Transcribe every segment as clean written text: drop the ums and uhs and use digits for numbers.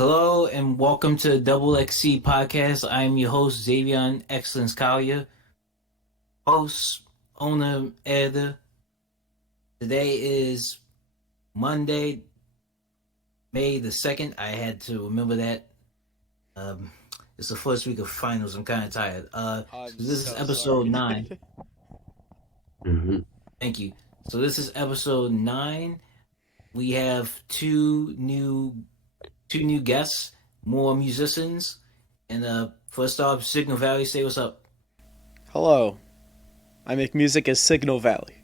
Hello and welcome to the Double XC podcast. I'm your host, Xavier Excellence Collier, host, owner, editor. Today is Monday, May the 2nd. I had to remember that. Um, it's the first week of finals. I'm kind of tired. So I'm this is so episode sorry. 9. Hmm. Thank you. So this is episode 9. We have two new guests, more musicians. And first off, Signal Valley, say what's up. Hello. I make music as Signal Valley.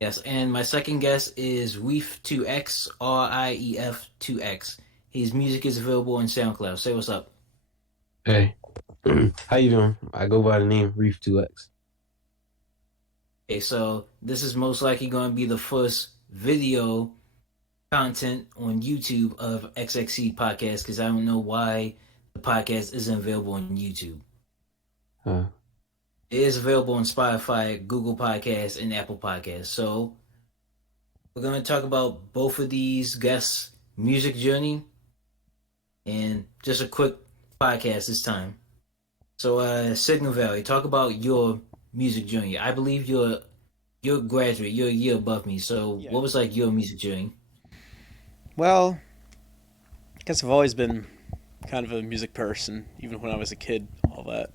Yes, and my second guest is Rief2x, Rief2x. His music is available on SoundCloud. Say what's up. Hey, how you doing? I go by the name Rief2x. Okay, so this is most likely going to be the first video content on YouTube of XXC podcast because I don't know why the podcast isn't available on YouTube. Uh, It is available on Spotify, Google Podcasts, and Apple Podcasts. So we're going to talk about both of these guests' music journey and just a quick podcast this time. So Signal Valley, talk about your music journey. I believe you're a graduate. You're a year above me. So Yeah. what was like your music journey? Well, I guess I've always been kind of a music person, even when I was a kid, all that.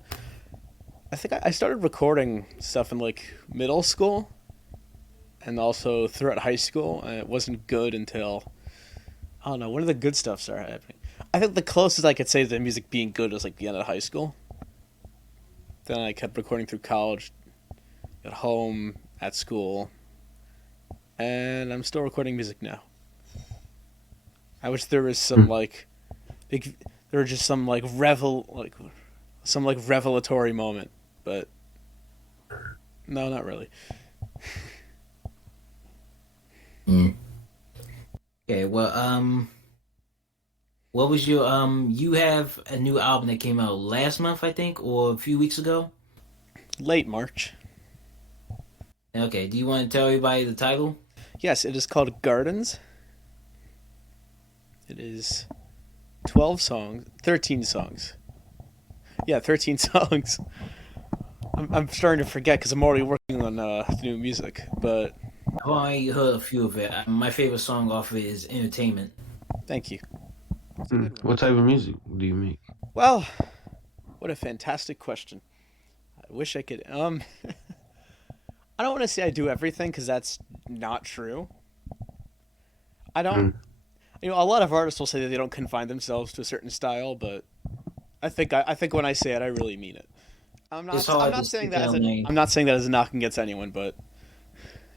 I think I started recording stuff in like middle school and also throughout high school, and it wasn't good until, I don't know, when did the good stuff start happening? I think the closest I could say to music being good was like the end of high school. Then I kept recording through college, at home, at school, and I'm still recording music now. I wish there was some there were just some revelatory moment, but no, not really. Okay, well, what was your you have a new album that came out last month, I think, or a few weeks ago? Late March. Okay, do you want to tell everybody the title? Yes, it is called Gardens. It is 12 songs, 13 songs. Yeah, 13 songs. I'm starting to forget because I'm already working on new music, but I've only heard a few of it. My favorite song off of it is Entertainment. thank you. what type of music do you make? Well, what a fantastic question. I wish I could. I don't want to say I do everything because that's not true. I don't. Mm. A lot of artists will say that they don't confine themselves to a certain style, but I think when I say it, I really mean it. I'm It's not. I'm hard to not saying stick that as down a. lane. I'm not saying that as a knock against anyone, but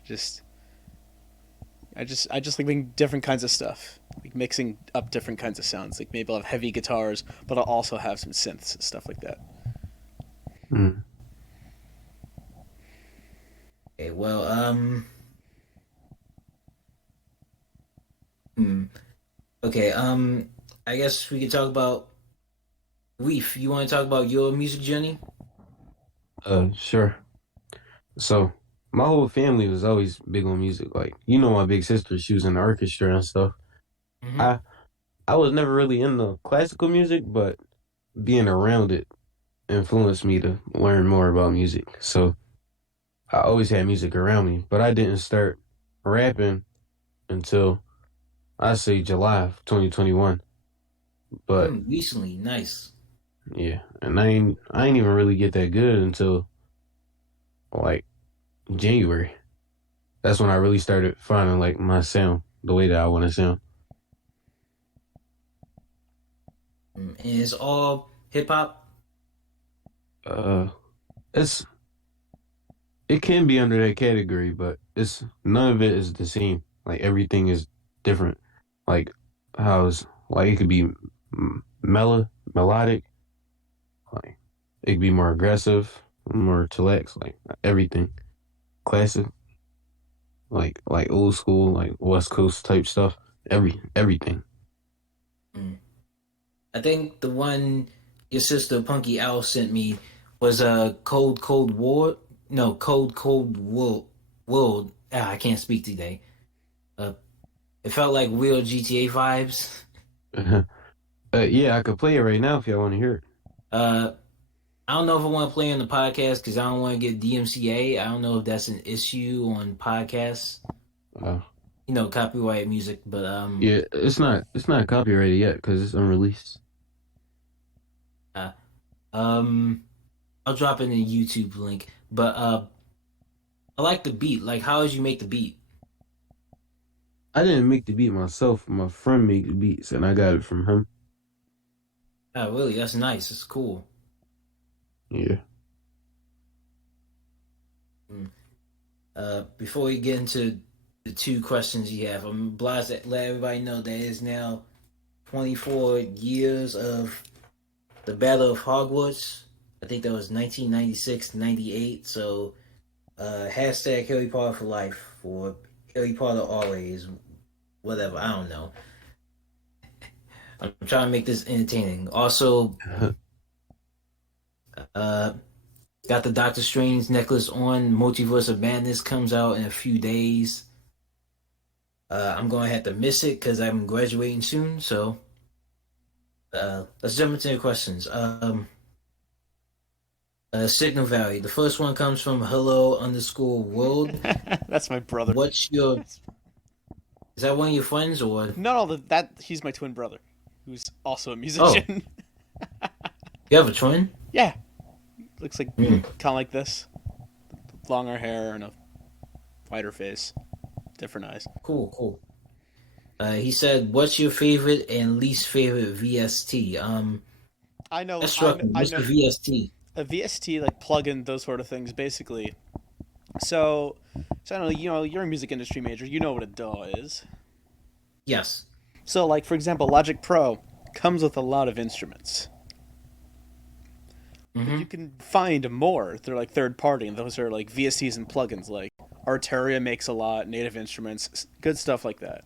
just. I just like making different kinds of stuff, like mixing up different kinds of sounds. Like maybe I'll have heavy guitars, but I'll also have some synths and stuff like that. Mm. Okay, well, hmm. Okay, I guess we could talk about Reef. You want to talk about your music journey? Sure. So, my whole family was always big on music. Like, my big sister, she was in the orchestra and stuff. Mm-hmm. I I was never really into classical music, but being around it influenced me to learn more about music. So, I always had music around me, but I didn't start rapping until I say July of 2021. But Recently, nice. yeah, and I ain't even really get that good until like January. That's when I really started finding like my sound, the way that I want to sound. And it's all hip hop. Uh, it's it can be under that category, but it's none of it is the same. Like everything is different. Like like it could be melodic, like it could be more aggressive, more chillax, like everything. Classic, like old school, like West Coast type stuff. Everything. Mm. I think the one your sister Punky Ail sent me was a Cold War. No, Cold World. I can't speak today. Uh, It felt like real GTA vibes. Yeah, I could play it right now if y'all want to hear Uh, I don't know if I want to play on the podcast because I don't want to get DMCA. I don't know if that's an issue on podcasts. it. Copyright music. But Yeah, it's not copyrighted yet because it's unreleased. uh, um, I'll drop it in the YouTube link. But I like the beat. Like, how did you make the beat? I didn't make the beat myself. My friend made the beats, and I got it from him. Oh, really? That's nice. It's cool. Yeah. Mm. Before we get into the two questions you have, I'm obliged to let everybody know that it's now 24 years of the Battle of Hogwarts. I think that was 1996, 98. So, hashtag Harry Potter for life for Harry Potter always. Whatever. I don't know. I'm trying to make this entertaining. Also, uh, got the Doctor Strange necklace on. Multiverse of Madness comes out in a few days. I'm going to have to miss it because I'm graduating soon. So, let's jump into the questions. Signal Valley. The first one comes from hello underscore world. That's my brother. What's your? Is that one of your friends or? Not all that. He's my twin brother, who's also a Oh, musician. you have a twin? Yeah, looks like Mm. kind of like this, longer hair and a whiter face, different eyes. Cool, cool. He said, "What's your favorite and least favorite VST?" I know. That struck me. I What's know the VST? a VST like plugin, those sort of things, basically. So, I don't know. You're a music industry major. You know what a DAW is. Yes. So, like for example, Logic Pro comes with a lot of instruments. But Mm-hmm. you can find more. They're like third party, and those are like VSTs and plugins. Like Arteria makes a lot, Native Instruments, good stuff like that.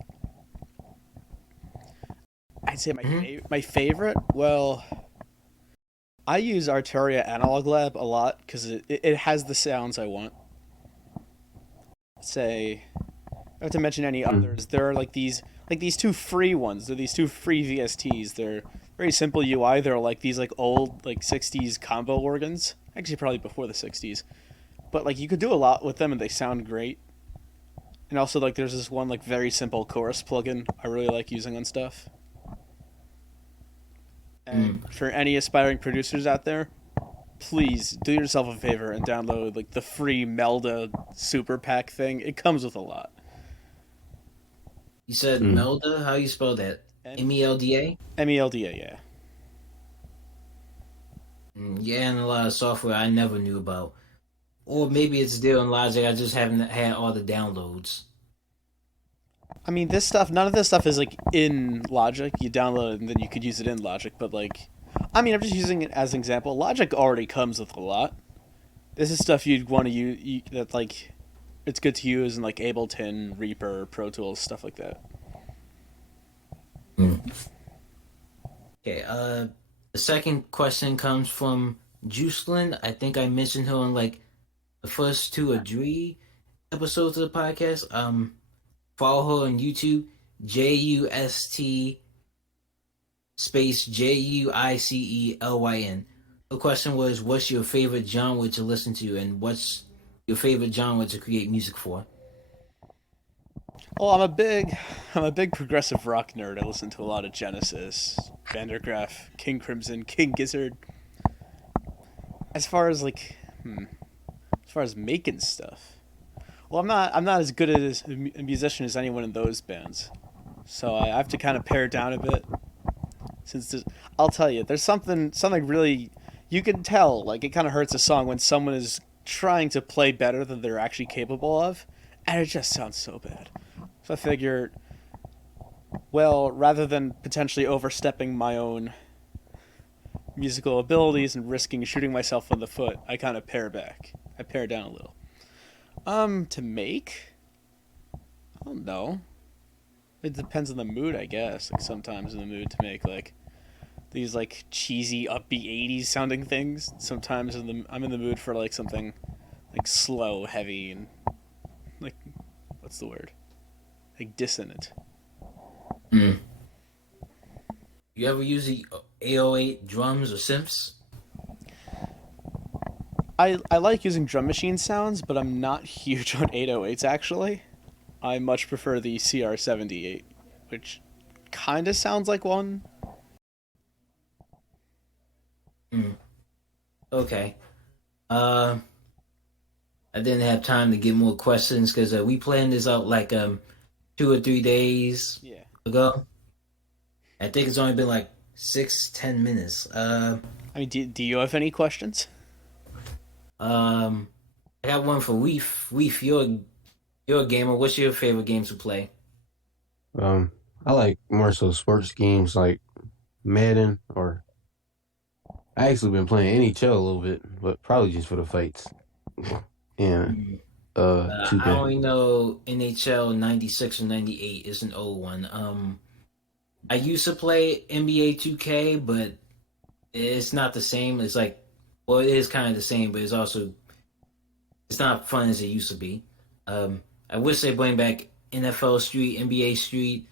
I'd say Mm-hmm. my favorite. Well, I use Arteria Analog Lab a lot because it has the sounds I want. Say, I have to mention any others. There are like these two free ones. They're these two free VSTs. They're very simple UI. They're like these like old like 60s combo organs. Actually, probably before the 60s. But like you could do a lot with them and they sound great. And also like there's this one like very simple chorus plugin I really like using on stuff. Mm. And for any aspiring producers out there, please do yourself a favor and download like the free Melda super pack thing. It comes with a lot. You said Mm. Melda. How you spell that? M- MELDA. MELDA, yeah. Yeah, and a lot of software I never knew about, or maybe it's still in Logic. I just haven't had all the downloads. I mean, this stuff, none of this stuff is like in Logic. You download it and then you could use it in Logic, but like, I mean, I'm just using it as an example. Logic already comes with a lot. This is stuff you'd want to use that like, it's good to use in like Ableton, Reaper, Pro Tools, stuff like that. Okay. The second question comes from Juicelyn. I think I mentioned her on like the first two or three episodes of the podcast. Follow her on YouTube. JUST space JUICELYN. The question was, what's your favorite genre to listen to, and what's your favorite genre to create music for? Well, I'm a big progressive rock nerd. I listen to a lot of Genesis, Vandergraaf, King Crimson, King Gizzard. As far as like, as far as making stuff, well, I'm not as good as a musician as anyone in those bands, so I have to kind of pare down a bit. I'll tell you, there's something really you can tell. Like it kind of hurts a song when someone is trying to play better than they're actually capable of, and it just sounds so bad. So I figured, well, rather than potentially overstepping my own musical abilities and risking shooting myself in the foot, I kind of pare back. I pare down a little. To make? I don't know. It depends on the mood, I guess. Like sometimes in the mood to make like these like cheesy upbeat 80s sounding things. Sometimes I'm in the mood for like something like slow, heavy and like what's the word? Like dissonant. Mm. You ever use the 808 drums or synths? I like using drum machine sounds, but I'm not huge on 808s actually. I much prefer the CR78, which kind of sounds like one. Mm. Okay. Uh, I didn't have time to get more questions because we planned this out like 2 or 3 days Yeah. ago. I think it's only been like 6, 10 minutes. I mean, do you have any questions? Um, I got one for Reef. Reef, you're a gamer. What's your favorite games to play? Um, I like more so sports games like Madden, or I actually been playing NHL a little bit, but probably just for the fights. And Mm. I 2K. only know NHL 96 or 98 is an old one. I used to play NBA 2K, but it's not the same. It's like, well, it is kind of the same, but it's not fun as it used to be. I wish they bring back NFL Street, NBA Street,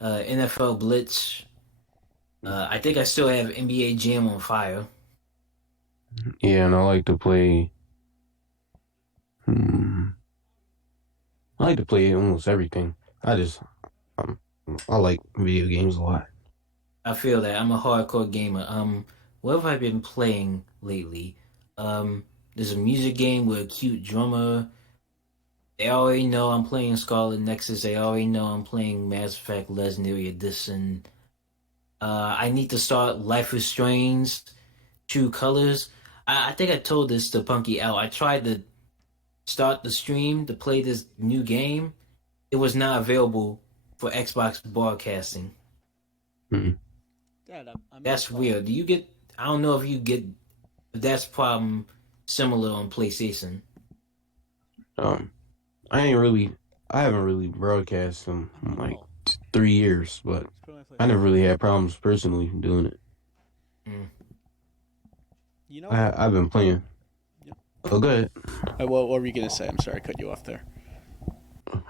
NFL Blitz. I think I still have NBA Jam on fire. Yeah, and I like to play. Hmm, I like to play almost everything. I just um, I like video games a lot. I feel that I'm a hardcore gamer. What have I been playing lately? There's a music game with a cute drummer. They already know I'm playing Scarlet Nexus. They already know I'm playing Mass Effect Legendary Edition. I need to start Life is Strange, True Colors. I think I told this to Punky Ail. I tried to start the stream to play this new game. It was not available for Xbox broadcasting. Mm. Dad, I'm That's weird. Do you get? I don't know if you get. That's problem similar on PlayStation. Um, I haven't really broadcast in like 3 years, but I never really had problems personally doing it. Mm. You know, I've been playing. Yep. Oh, good. what were you gonna say? I'm sorry, I cut you off there.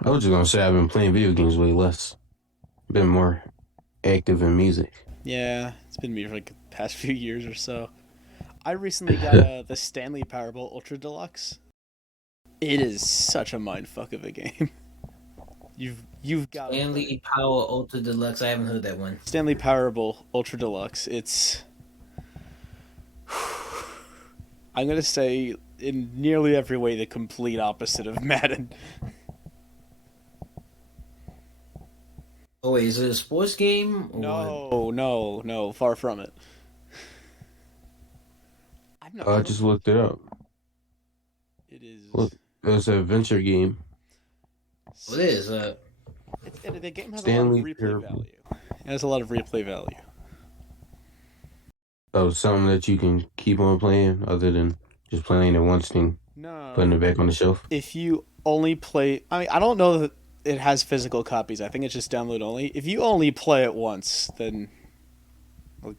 I was just gonna say I've been playing video games way less. Been more active in music. Yeah, it's been me for like the past few years or so. I recently got the Stanley Powerball Ultra Deluxe. It is such a mindfuck of a game. You've got Stanley Power Ultra Deluxe. I haven't heard that one. Stanley Powerball Ultra Deluxe. It's I'm gonna say in nearly every way the complete opposite of Madden. Oh wait, is it a sports game or No, far from it. I've I never. just looked it up. It is. Look, it's an adventure game. what it is? The game has Stanley a lot of replay Parable. value. It has a lot of replay value. Oh, something that you can keep on playing other than just playing it once and putting No. it back on the shelf. If you only play, I mean, I don't know that it has physical copies. I think it's just download only. If you only play it once, then like,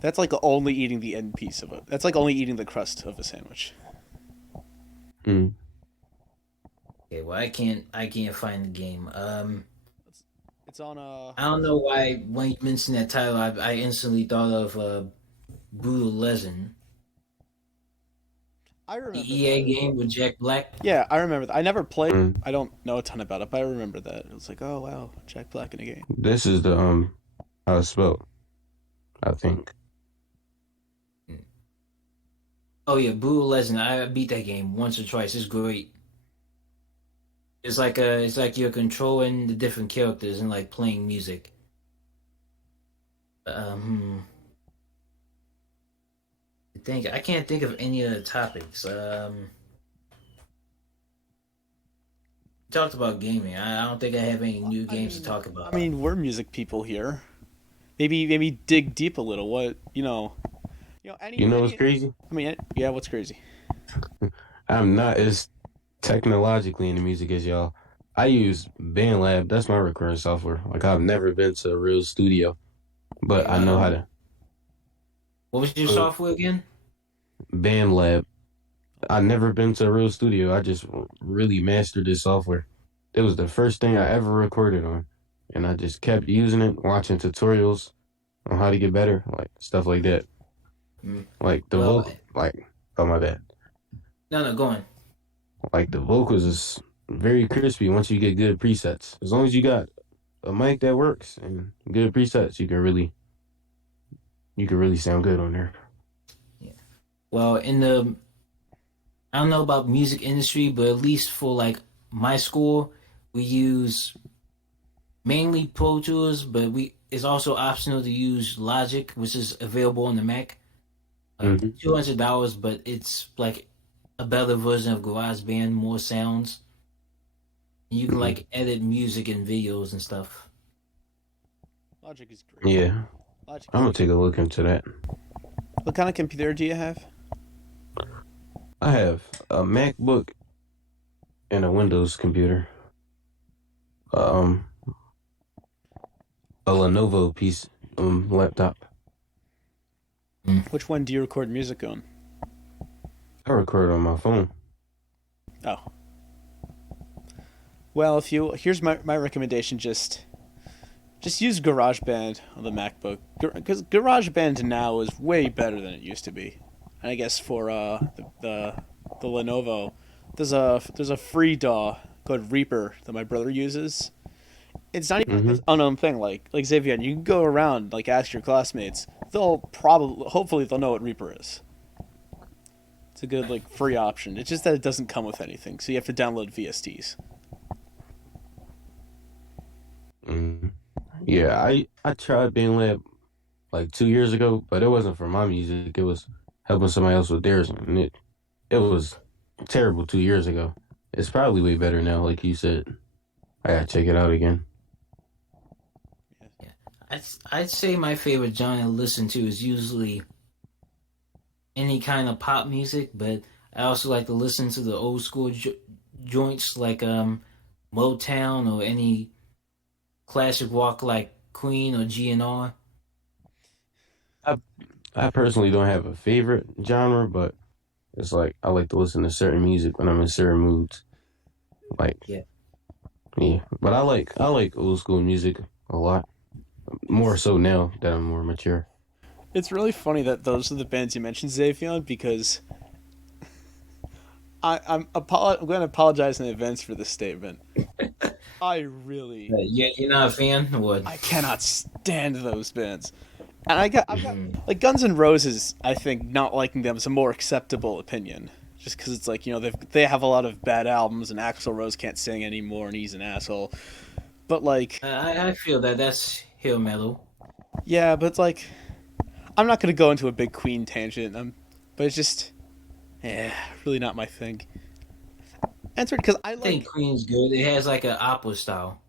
that's like only eating the end piece of it. That's like only eating the crust of a sandwich. Mm. Okay, well I can't find the game. It's on I don't know why when you mentioned that title, I instantly thought of Brutal Legend, I the remember EA that. game with Jack Black. Yeah, I remember that. I never played. Mm. I don't know a ton about it, but I remember that. It was like, oh wow, Jack Black in a game. This is the how it's spelled, I think. Oh yeah, Brutal Legend. I beat that game once or twice. It's great. It's like you're controlling the different characters and like playing music. Um, I can't think of any other topics. Talked about gaming. I don't think I have any new games to talk about. I mean, we're music people here. Maybe dig deep a little. What any. You know what's crazy? I mean, yeah. What's crazy? I'm not as technologically into music as y'all. I use BandLab. That's my recording software. Like I've never been to a real studio, but Wait, I know how to. what was your uh, software again? BandLab. I never been to a real studio. I just really mastered this software. It was the first thing I ever recorded on. and I just kept using it, watching tutorials on how to get better, like stuff like that. Mm. Like the Well, vocal, like oh my bad, no, no, go on. like the vocals is very crispy once you get good presets. As long as you got a mic that works and good presets, you can really sound good on there. Yeah. Well, I don't know about music industry, but at least for like my school, we use mainly Pro Tools, but we it's also optional to use Logic, which is available on the Mac. Hmm. $200, but it's like a better version of GarageBand, more sounds. You can Hmm. like edit music and videos and stuff. Logic is great. Yeah, Logic I'm is gonna good. take a look into that. What kind of computer do you have? I have a MacBook and a Windows computer. Um, a Lenovo piece laptop. Mm. Which one do you record music on? I record on my phone. Oh. Well, if you here's my recommendation, just use GarageBand on the MacBook because GarageBand now is way better than it used to be. And I guess for the Lenovo, there's a free DAW called Reaper that my brother uses. It's not even like Hmm. this unknown thing like Xavier. You can go around like ask your classmates. They'll probably hopefully they'll know what Reaper is. It's a good like free option. It's just that it doesn't come with anything, so you have to download VSTs. Hmm. Yeah, I tried BandLab like 2 years ago, but it wasn't for my music. It was helping somebody else with theirs, and it was terrible 2 years ago. It's probably way better now, like you said. I gotta check it out again. Yeah, I'd say my favorite genre to listen to is usually any kind of pop music, but I also like to listen to the old school joints like Motown or any classic rock like Queen or GNR. I I personally don't have a favorite genre, but it's like I like to listen to certain music when I'm in certain moods. Like Yeah, yeah, but I like old school music a lot more so now that I'm more mature. It's really funny that those are the bands you mentioned, Xavier, because I'm going to apologize in advance for this statement. I really yeah, you're not a fan, or I cannot stand those bands. And I've got Mhm. like Guns N' Roses. I think not liking them is a more acceptable opinion, just because it's like they have a lot of bad albums, and Axl Rose can't sing anymore, and he's an asshole. But like, I feel that that's hair metal. yeah, but it's like I'm not gonna go into a big Queen tangent. But it's just, really not my thing. Answered because I I think like Queen's good. It has like an opera style.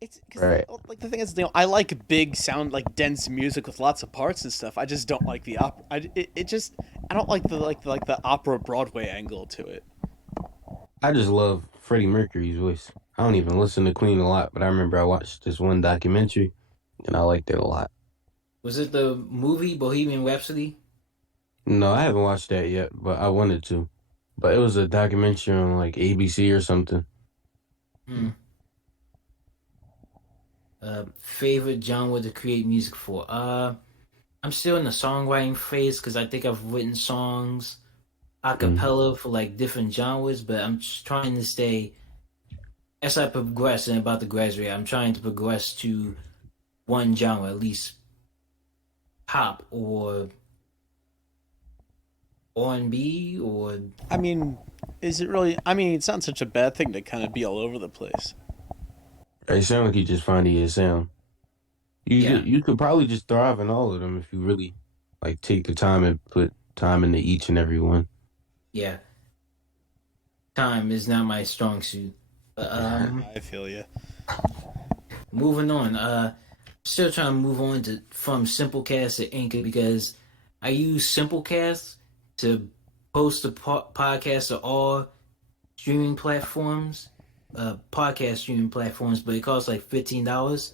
it's because Right. like the thing is, I like big sound, like dense music with lots of parts and stuff. I just don't like the opera. It just I don't like the opera Broadway angle to it. I just love Freddie Mercury's voice. I don't even listen to Queen a lot, but I remember I watched this one documentary and I liked it a lot. Was it the movie Bohemian Rhapsody? No, I haven't watched that yet, but I wanted to. But it was a documentary on like ABC or something. Hmm. Favorite genre to create music for? I'm still in the songwriting phase because I think I've written songs a Hmm. cappella for like different genres, but I'm just trying to stay as I progress and about to graduate. I'm trying to progress to one genre, at least pop or R&B or I mean, is it really? I mean, it's not such a bad thing to kind of be all over the place. It sounds like you just finding your sound. yeah, You could probably just thrive in all of them if you really like take the time and put time into each and every one. yeah. Time is not my strong suit. But, I feel you. moving on. Still trying to move on to from Simplecast to Anchor because I use Simplecast to post the podcast to all streaming platforms, podcast streaming platforms, but it costs like $15.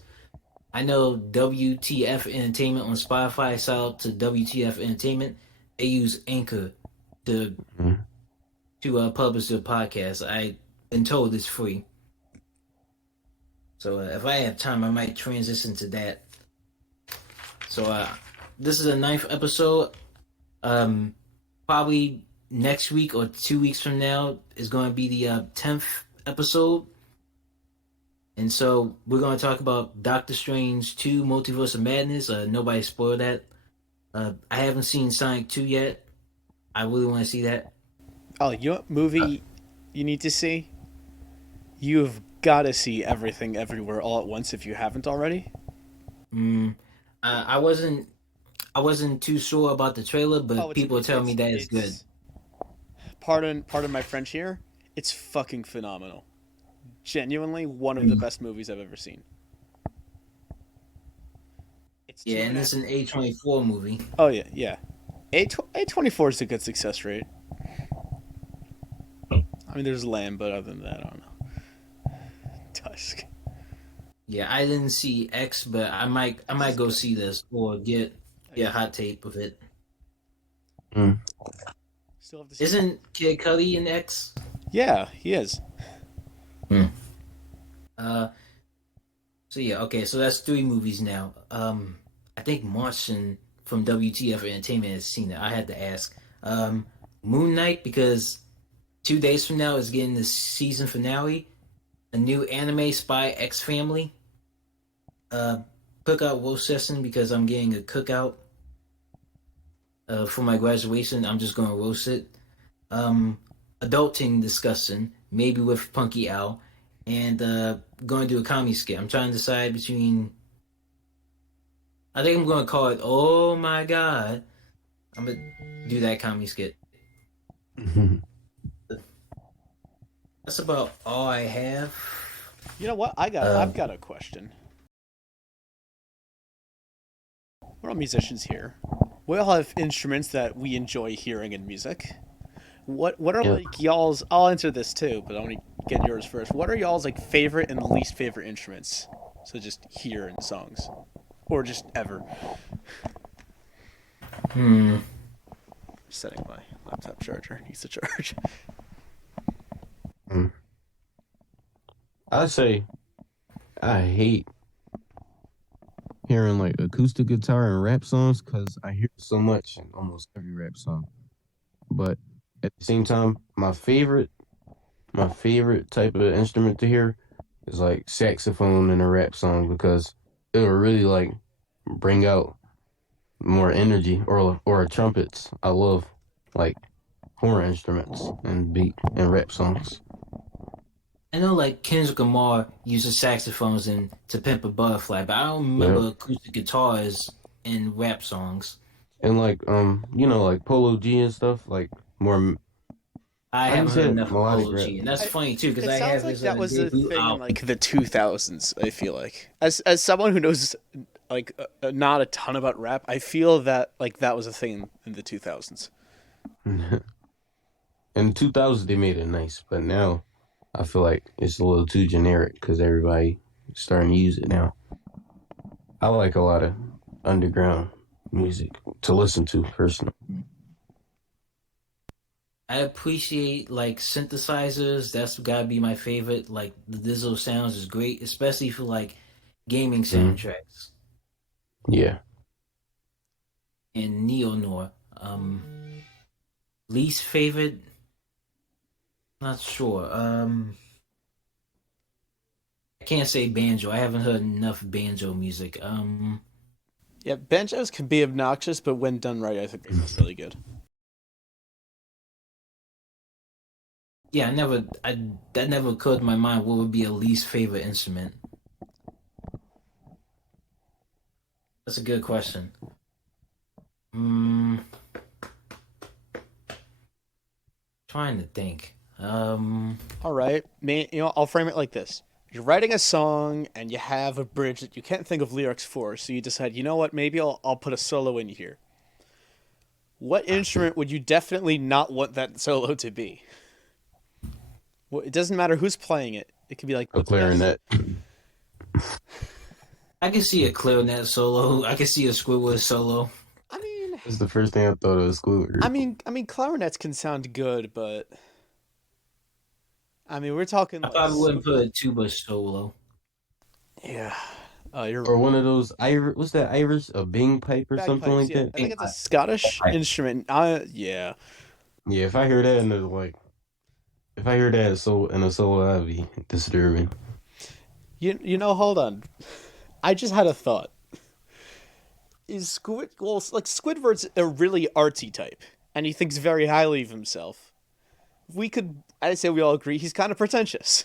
I know WTF Entertainment on Spotify. Shout out to WTF Entertainment. They use Anchor to Mhm. publish their podcast. I've been told it's free. So if I have time, I might transition to that. So this is the ninth episode. Um, Probably next week or 2 weeks from now is going to be the 10th episode. And so we're going to talk about Doctor Strange 2 Multiverse of Madness. Nobody spoiled that. I haven't seen Sonic 2 yet. I really want to see that. Oh, you know what Uh, movie you need to see? You've got to see Everything Everywhere All at Once if you haven't already. mm, I wasn't too sure about the trailer, Oh, but people tell me that it's good. it's pardon my French here. It's fucking phenomenal. Genuinely one of the Mm. best movies I've ever seen. It's Yeah, two and and a it's an A24 movie. Oh yeah, yeah. A24 is a good success rate. I mean, there's Lamb, but other than that, I don't know. Tusk. Yeah, I didn't see X, but I X might is go good. see this or get a hot tape of it. Mm. Still have to see. Isn't Kid Cudi in X? Yeah, he is. Hmm. Uh, so yeah, okay, so that's three movies now. I think Martian from WTF Entertainment has seen it. I had to ask. Moon Knight because 2 days from now is getting the season finale. A new anime Spy X Family. Uh, Cookout roast session because I'm getting a cookout for my graduation. I'm just going to roast it. Um, Adulting discussion, maybe with Punky Owl, and going to do a comedy skit. I'm trying to decide between. I think I'm going to call it. Oh my god! I'm gonna do that comedy skit. That's about all I have. You know what? Uh, I've got a question. We're all musicians here. We all have instruments that we enjoy hearing in music. What are Yep. like y'all's? I'll answer this too, but I want to get yours first. What are y'all's like favorite and least favorite instruments? So just hear in songs, or just ever. hmm. Setting my laptop charger needs to charge. Mm. I'd say I hate hearing like acoustic guitar and rap songs because I hear it so much in almost every rap song. But at the same time, my favorite type of instrument to hear is like saxophone in a rap song because it'll really like bring out more energy or trumpets. I love like horn instruments and beat and rap songs. I know like Kendrick Lamar uses saxophones in "To Pimp a Butterfly," but I don't Yeah. remember acoustic guitars in rap songs. And like like Polo G and stuff, like more I I haven't just heard said enough of melodic Polo rap. G, and that's I, funny too because it I sounds have like his that was a debut thing in album. like the 2000s. I feel like, as someone who knows like not a ton about rap, I feel that like that was a thing in the 2000s. In 2000 they made it nice, but now I feel like it's a little too generic because everybody is starting to use it now. I like a lot of underground music to listen to personally. I appreciate like synthesizers. That's gotta be my favorite. Like the Dizzle sounds is great, especially for like gaming Mhm. soundtracks Yeah. and neo noir. Least favorite, not sure. I can't say banjo. I haven't heard enough banjo music. Yeah, banjos can be obnoxious, but when done right, I think they sound really good. Yeah, I that never occurred to my mind. What would be a least favorite instrument? That's a good question. Mm, Trying to think. All right, I'll frame it like this: you're writing a song and you have a bridge that you can't think of lyrics for, so you decide, you know what, maybe I'll put a solo in here. What instrument would you definitely not want that solo to be? Well, it doesn't matter who's playing it. It could be like A the best. clarinet. I can see a clarinet solo. I can see a squidward solo. I mean, That's the first thing I thought of was Squidward. clarinets can sound good, but I mean, we're talking I like probably wouldn't put a tuba solo. Yeah. You're or one of those what's that Irish, a Bing pipe or something bagpipes. like Yeah, that. I think it's a I, Scottish I, instrument. Yeah. Yeah, if I hear that and if I hear that in a solo, that'd be disturbing. Hold on. I just had a thought. Is Squidward's a really artsy type, and he thinks very highly of himself. I'd say we all agree, he's kind of pretentious.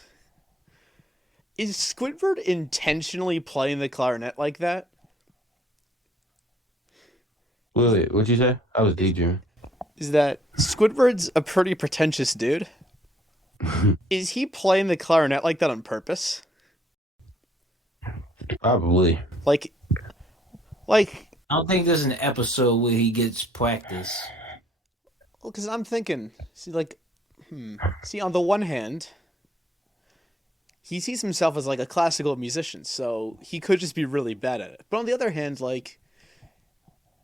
Is Squidward intentionally playing the clarinet like that? Wait, what'd you say? I was Is daydreaming. is that Squidward's a pretty pretentious dude? Is he playing the clarinet like that on purpose? Probably. Like, like, I don't think there's an episode where he gets practice. because I'm thinking, see, on the one hand, he sees himself as like a classical musician, so he could just be really bad at it. But on the other hand, like,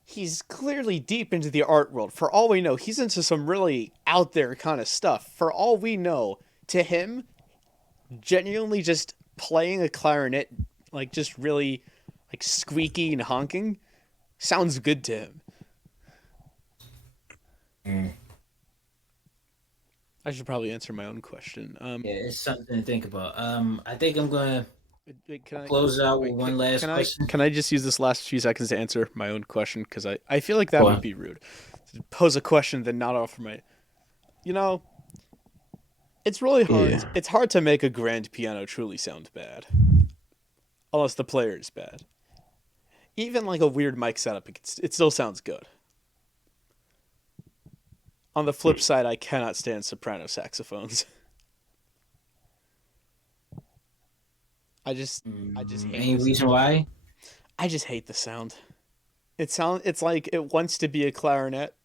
he's clearly deep into the art world. For all we know, he's into some really out there kind of stuff. For all we know, to him, genuinely just playing a clarinet, like just really like squeaky and honking, sounds good to him. Mm. I should probably answer my own question. Yeah, it's something to think about. I think I'm gonna Wait, can I close out with wait? one last Can I question. can I just use this last few seconds to answer my own question? Because I feel like that Go would on. be rude. To pose a question then not offer my. You know, it's really hard. Yeah. It's hard to make a grand piano truly sound bad, unless the player is bad. Even like a weird mic setup, it still sounds good. On the flip side, I cannot stand soprano saxophones. I just hate Any this. reason why? I just hate the sound. It's like it wants to be a clarinet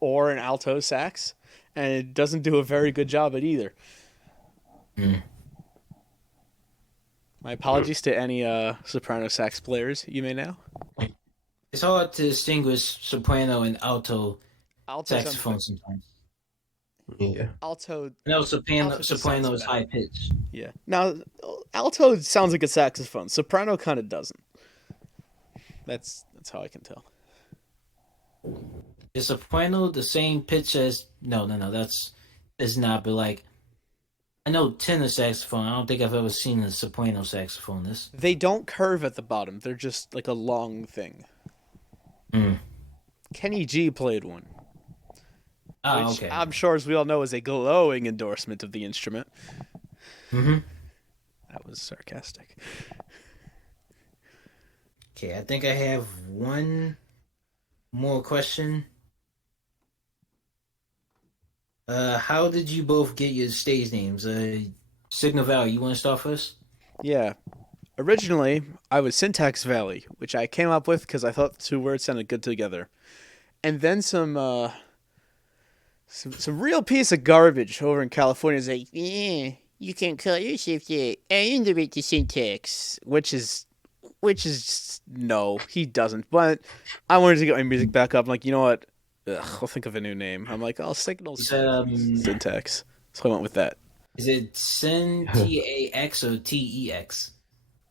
or an alto sax, and it doesn't do a very good job at either. Mm. My apologies to any soprano sax players you may know. It's hard to distinguish soprano and alto Alto sounds saxophone sometimes. Yeah. alto No, alto just sounds soprano is bad. high pitch. Yeah. Now alto sounds like a saxophone. Soprano kind of doesn't. That's how I can tell. Is soprano the same pitch as no, that's it's not, but like I know tenor saxophone. I don't think I've ever seen a soprano saxophone. This. They don't curve at the bottom. They're just like a long thing. Mm. Kenny G played one, Ah, which okay. I'm sure, as we all know, is a glowing endorsement of the instrument. Mm-hmm. That was sarcastic. Okay, I think I have one more question. How did you both get your stage names? Signal Valley, you want to start first? Yeah. Originally, I was Syntax Valley, which I came up with because I thought the two words sounded good together. And then some real piece of garbage over in California is like, yeah, you can call yourself that. I underrate the syntax, which is just, no, he doesn't. But I wanted to get my music back up. I'm like, you know what? Ugh, I'll think of a new name. I'm like, I'll Signal Is Syntax. So I went with that. is it Sin TAX or TEX?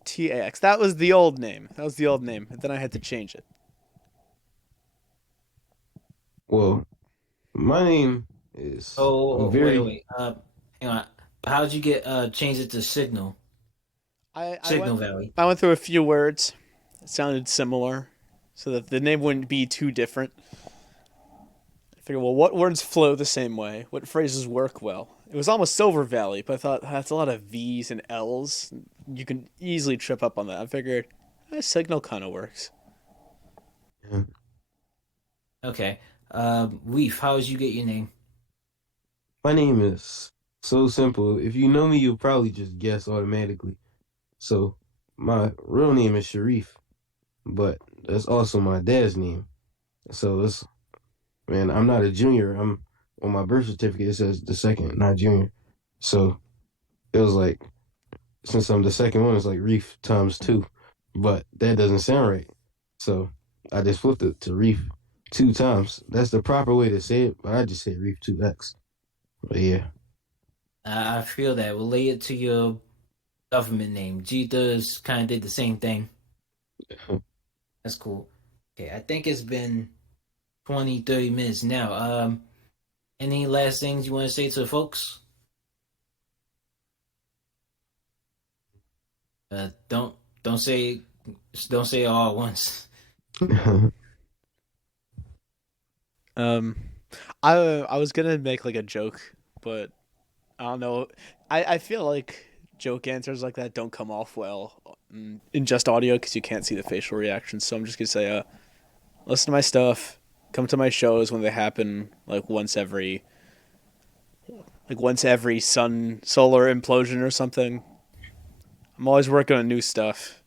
TAX. That was the old name. And then I had to change it. Well, my name is Oh, very wait. Hang on. How did you get change it to Signal? I Signal went Valley. I went through a few words. It sounded similar, so that the name wouldn't be too different. I figured, well, what words flow the same way? What phrases work well? It was almost Silver Valley, but I thought that's a lot of V's and L's. You can easily trip up on that. I figured Signal kind of works. Okay. Reef, how did you get your name? my name is so simple. If you know me, you'll probably just guess automatically. So my real name is Sharif, but that's also my dad's name. So it's man, I'm not a junior. I'm on my birth certificate. It says the second, not junior. So it was like since I'm the second one, it's like Reef times two, but that doesn't sound right. So I just flipped it to Reef two times. That's the proper way to say it, but I just say Rief2x. But yeah, I feel that. Relate it to your government name. Jeter's kind of did the same thing. That's cool. Okay, I think it's been 20, 30 minutes now. Any last things you want to say to the folks? Don't don't say don't say it all at once. Um, I was gonna make like a joke, but I don't know. I feel like joke answers like that don't come off well in just audio because you can't see the facial reactions. So I'm just gonna say, listen to my stuff, come to my shows when they happen, once every sun solar implosion or something. I'm always working on new stuff.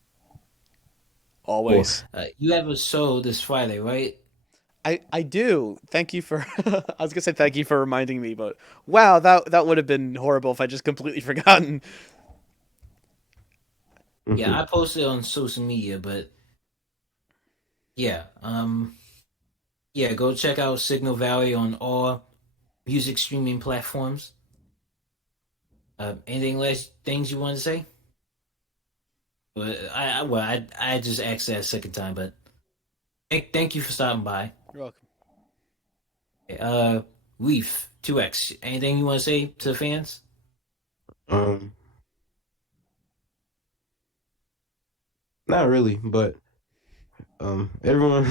Well, Always. You have a show this Friday, right? I do. Thank you for. I was gonna say thank you for reminding me, but wow, that would have been horrible if I just completely forgotten. Yeah, mhm. I posted on social media, but yeah, yeah, go check out Signal Valley on all music streaming platforms. Anything less things you want to say? But I just asked that a second time, but thank you for stopping by. You're welcome. Rief2x. Anything you want to say to the fans? um, Not really, but everyone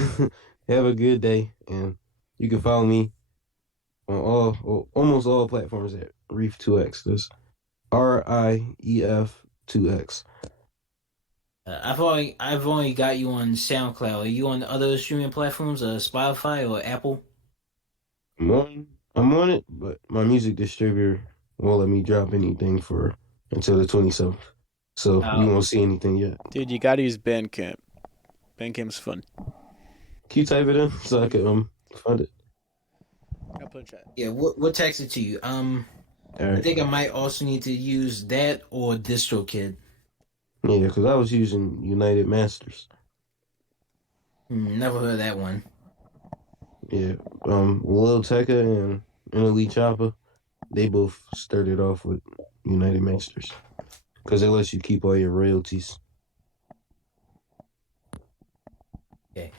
have a good day, and you can follow me on all or almost all platforms at Rief2x. That's RIEF2X. I've only got you on SoundCloud. Are you on other streaming platforms, Spotify or Apple? I'm on it, but my music distributor won't let me drop anything for until the 27th. So you Uh, won't see anything yet. Dude, you gotta use Bandcamp. Bandcamp's fun. Can you type it in so I can find it? I'll put in chat. yeah. What text it to you? All I right. think I might also need to use that or DistroKid. Yeah, because I was using United Masters. Never heard of that one. Yeah. Lil Tecca and Elite Chopper, they both started off with United Masters because it lets you keep all your royalties. Okay,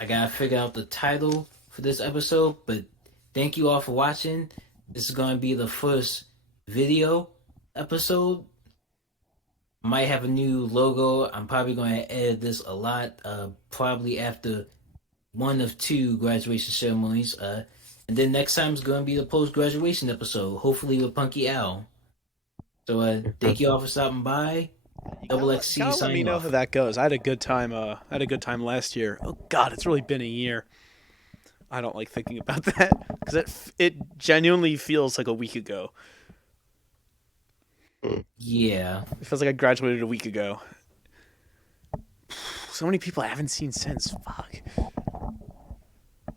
I gotta figure out the title for this episode, but thank you all for watching. This is gonna be the first video episode. Might have a new logo. I'm probably gonna edit this a lot. Probably after one of two graduation ceremonies. And then next time is gonna be the post graduation episode. Hopefully with Punky Owl. So thank you all for stopping by. You Double XC gotta let me signing know how off. that goes. I had a good time. I had a good time last year. Oh God, it's really been a year. I don't like thinking about that because it genuinely feels like a week ago. Yeah. It feels like I graduated a week ago. So many people I haven't seen since. Fuck.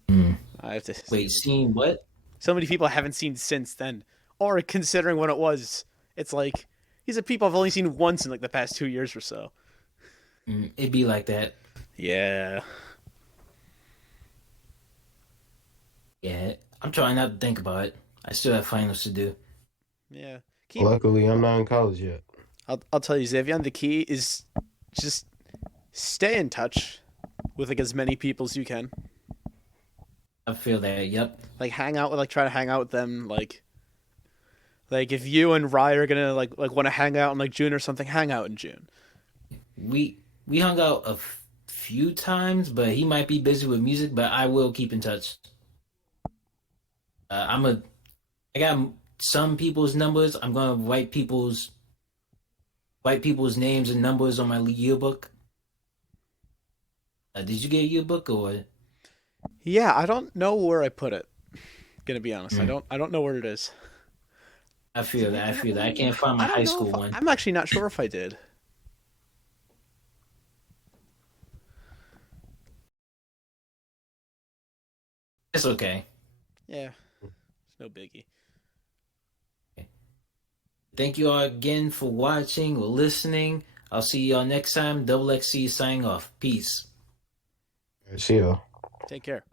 Mm. I have to. Wait, seeing what? So many people I haven't seen since then, or considering when it was, it's like these are people I've only seen once in like the past 2 years or so. It'd be like that. Yeah. Yeah. I'm trying not to think about it. I still have finals to do. Yeah. Keep. Luckily, I'm not in college yet. I'll tell you, Xavier. The key is just stay in touch with like as many people as you can. I feel that. Yep. Like hang out with try to hang out with them. Like if you and Rye are gonna like want to hang out in like June or something, hang out in June. We hung out a few times, but he might be busy with music. But I will keep in touch. I got some people's numbers. I'm gonna write people's names and numbers on my yearbook. Did you get a yearbook or? Yeah, I don't know where I put it. Gonna be honest, Mm, I don't know where it is. I feel that. I feel that. I can't find my I don't high know school if one. I'm actually not sure if I did. It's okay. Yeah, it's no biggie. Thank you all again for watching or listening. I'll see y'all next time. Double XC signing off. Peace. See y'all. Take care.